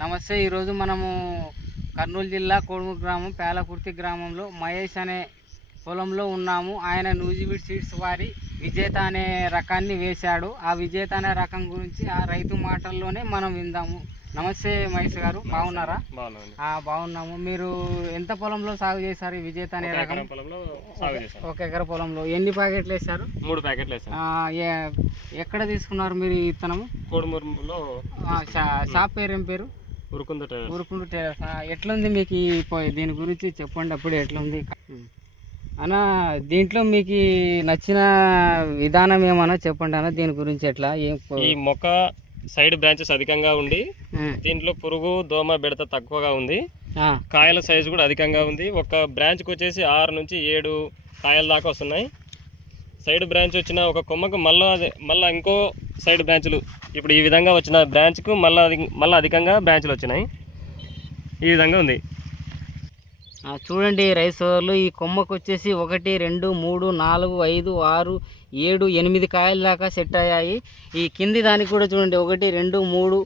నమస్తే ఈరోజు మనము కర్నూలు జిల్లా కోడుమూరు గ్రామం పేలకుర్తి గ్రామంలో మహేష్ అనే పొలంలో ఉన్నాము. ఆయన నూజివీడ్ సీడ్స్ వారి విజేత అనే రకాన్ని వేశాడు. ఆ విజేత అనే రకం గురించి ఆ రైతు మాటల్లోనే మనం విందాము. నమస్తే మహేష్ గారు బాగున్నారా? బాగున్నాము. మీరు ఎంత పొలంలో సాగు చేశారు ఈ విజేత అనే రకం? ఒక ఎకర పొలంలో ఎన్ని ప్యాకెట్లు వేశారు? మూడు ప్యాకెట్లు ఎక్కడ తీసుకున్నారు మీరు ఈ విత్తనము? కోడుమూరులో షాప్ పేరు ఏం పేరు? ఉరుకుంద టైలర్స్. ఎట్లుంది మీకు ఈ దీని గురించి చెప్పండి అప్పుడు ఎట్లుంది? అన్న దీంట్లో మీకు నచ్చిన విధానం ఏమన్నా చెప్పండి అన్న దీని గురించి ఎట్లా ఏం ఈ మొక్క సైడ్ బ్రాంచెస్ అధికంగా ఉండి దీంట్లో పురుగు దోమ బెడత తక్కువగా ఉంది. కాయల సైజు కూడా అధికంగా ఉంది. ఒక బ్రాంచ్కి వచ్చేసి ఆరు నుంచి ఏడు కాయల దాకా వస్తున్నాయి. సైడ్ బ్రాంచ్ వచ్చిన ఒక కొమ్మకు మళ్ళా మళ్ళా ఇంకో సైడ్ బ్రాంచ్లు. ఇప్పుడు ఈ విధంగా వచ్చిన బ్రాంచ్కు మళ్ళీ మళ్ళీ అధికంగా బ్రాంచ్లు వచ్చినాయి. ఈ విధంగా ఉంది. చూడండి రైస్ వాళ్ళు ఈ కొమ్మకు వచ్చేసి ఒకటి రెండు మూడు నాలుగు ఐదు ఆరు ఏడు ఎనిమిది కాయల దాకా సెట్ అయ్యాయి. ఈ కింది దానికి కూడా చూడండి. ఒకటి రెండు మూడు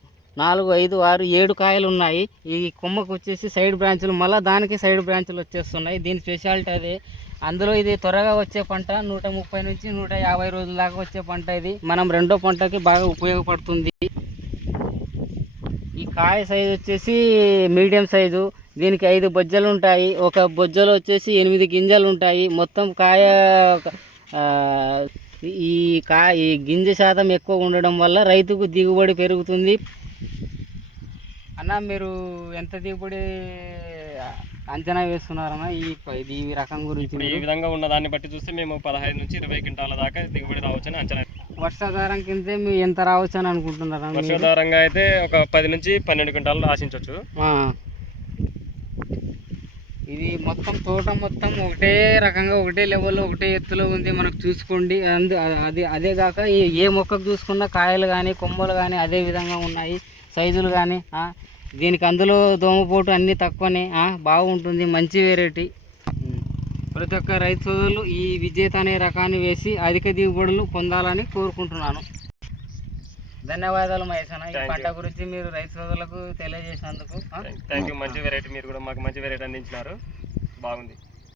నాలుగు ఐదు ఆరు ఏడు కాయలు ఉన్నాయి ఈ కొమ్మకు వచ్చేసి సైడ్ బ్రాంచులు మళ్ళీ దానికి సైడ్ బ్రాంచులు వచ్చేస్తున్నాయి. దీని స్పెషాలిటీ అదే. అందులో ఇది త్వరగా వచ్చే పంట నూట ముప్పై నుంచి నూట యాభై రోజుల దాకా వచ్చే పంట ఇది. మనం రెండో పంటకి బాగా ఉపయోగపడుతుంది. ఈ కాయ సైజు వచ్చేసి మీడియం సైజు. దీనికి ఐదు బొజ్జలు ఉంటాయి. ఒక బొజ్జలో వచ్చేసి ఎనిమిది గింజలు ఉంటాయి. మొత్తం కాయ ఈ కాయ ఈ గింజ శాతం ఎక్కువ ఉండడం వల్ల రైతుకు దిగుబడి పెరుగుతుంది. అన్న మీరు ఎంత దిగుబడి అంచనా వేస్తున్నారన్న ఈ ఇది ఈ రకం గురించి ఇప్పుడు ఈ? విధంగా ఉన్న దాన్ని బట్టి చూస్తే మేము పదహైదు నుంచి ఇరవై క్వింటాల దాకా దిగుబడి రావచ్చని అంచనా వర్షాధారం కింద మీరు ఎంత రావచ్చు అని అనుకుంటున్నారా మీరు? వర్షాధారంగా అయితే ఒక పది నుంచి పన్నెండు క్వింటాలు ఆశించవచ్చు ఆ. ఇది మొత్తం తోట మొత్తం ఒకటే రకంగా ఒకటే లెవెల్లో ఒకటే ఎత్తులో ఉంది మనకు చూసుకోండి అందు అది అదే కాక ఏ- ఏ మొక్కకు చూసుకున్నా కాయలు కానీ కొమ్మలు కానీ అదే విధంగా ఉన్నాయి సైజులు కానీ దీనికి అందులో దోమపోటు అన్నీ తక్కువనే. బాగుంటుంది మంచి వెరైటీ ప్రతి ఒక్క రైతు సోదరులు ఈ విజేత అనే రకాన్ని వేసి అధిక దిగుబడులు పొందాలని కోరుకుంటున్నాను. ధన్యవాదాలు మహేష్ అన్న. ఈ. పంట గురించి మీరు రైతు సోదరులకు తెలియజేసినందుకు? థ్యాంక్ యూ మంచి వెరైటీ మీరు కూడా మాకు మంచి వెరైటీ అందించినారు. బాగుంది.